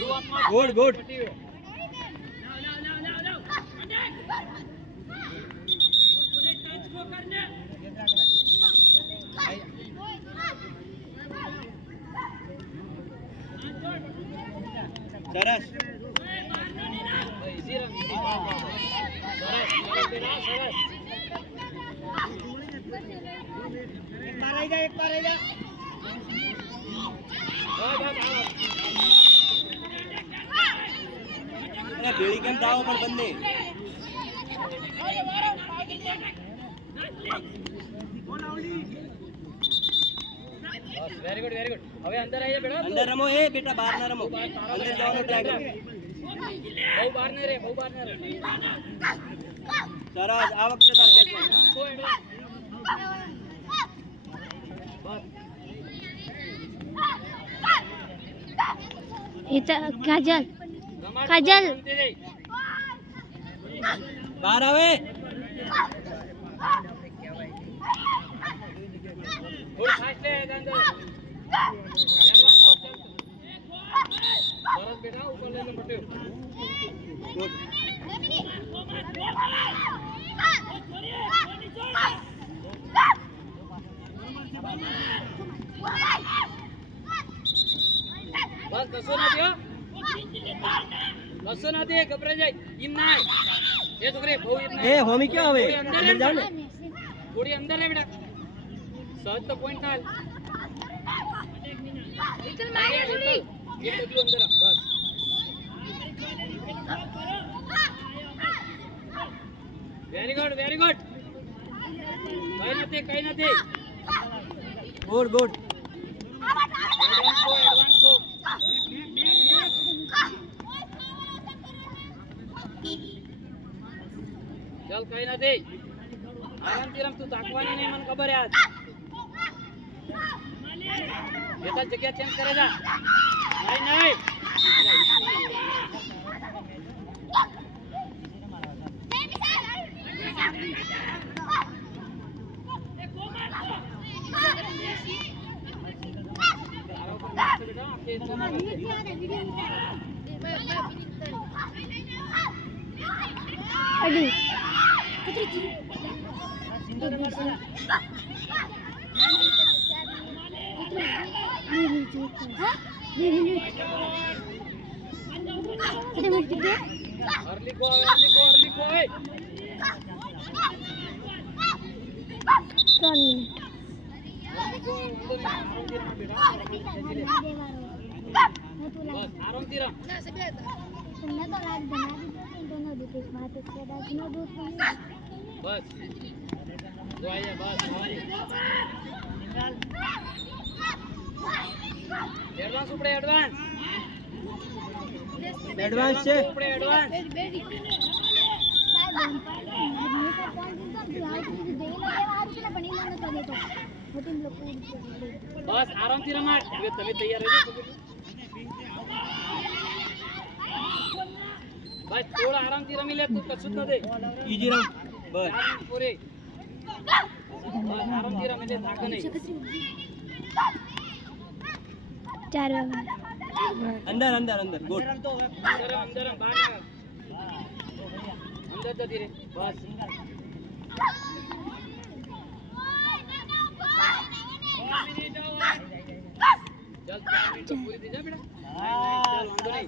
good good सरस एक बार बेड़ी केम दाव पर बंदे वेरी गुड હવે અંદર આઈએ બેટા અંદર રમો એ બેટા બહાર ના રમો અંદર જવાનો ટ્રાય કરો બહુ બહાર ન રે સરસ આ વખતે તાર કેચ કાજલ કાજલ બહાર આવે થોડી ફાસ્ટ લે અંદર સરસ બેટા ઉપર લે પટેલ ગુડ બસ કસો ના દે ગભરા જાય ઈમ ના એ છોકરે બહુ ઈમ ના એ હોમી ક્યાં આવે અંદર જાવ ને થોડી અંદર રે બેટા સહજ તો પોઈન્ટ ના ચલ મારે થોડી એક ડગલું અંદર બસ વેરી ગુડ કઈ નથી ગુડ ગુડ એડવાન્સ ગો ચાલ કઈ નથી આરામથી રમ તું તાકવાની નહીં મને ખબર યાર બેટા જગ્યા ચેન્જ કરે જા નહીં અડી अर्ली को 3 मिनिट आरामથી રમ तुमने तो रात बना दी दोनों दिखे बात इसके बाद न दूध बस जो आइए बस एडवांस ઉપડે એડવાન્સ છે ઉપડે એડવાન્સ બસ આરામથી રમાડ હવે તમે તૈયાર રહેજો બસ થોડા આરામથી રમી લે તું કશું ન દે ઈજી રમ બસ પૂરી બસ આરામથી રમી લે થાક નહીં 4 અંદર ગુડ અંદર બહાર અંદર તો ધીરે બસ चल 4 मिनट पूरी दे जा बेटा चल वांदो नहीं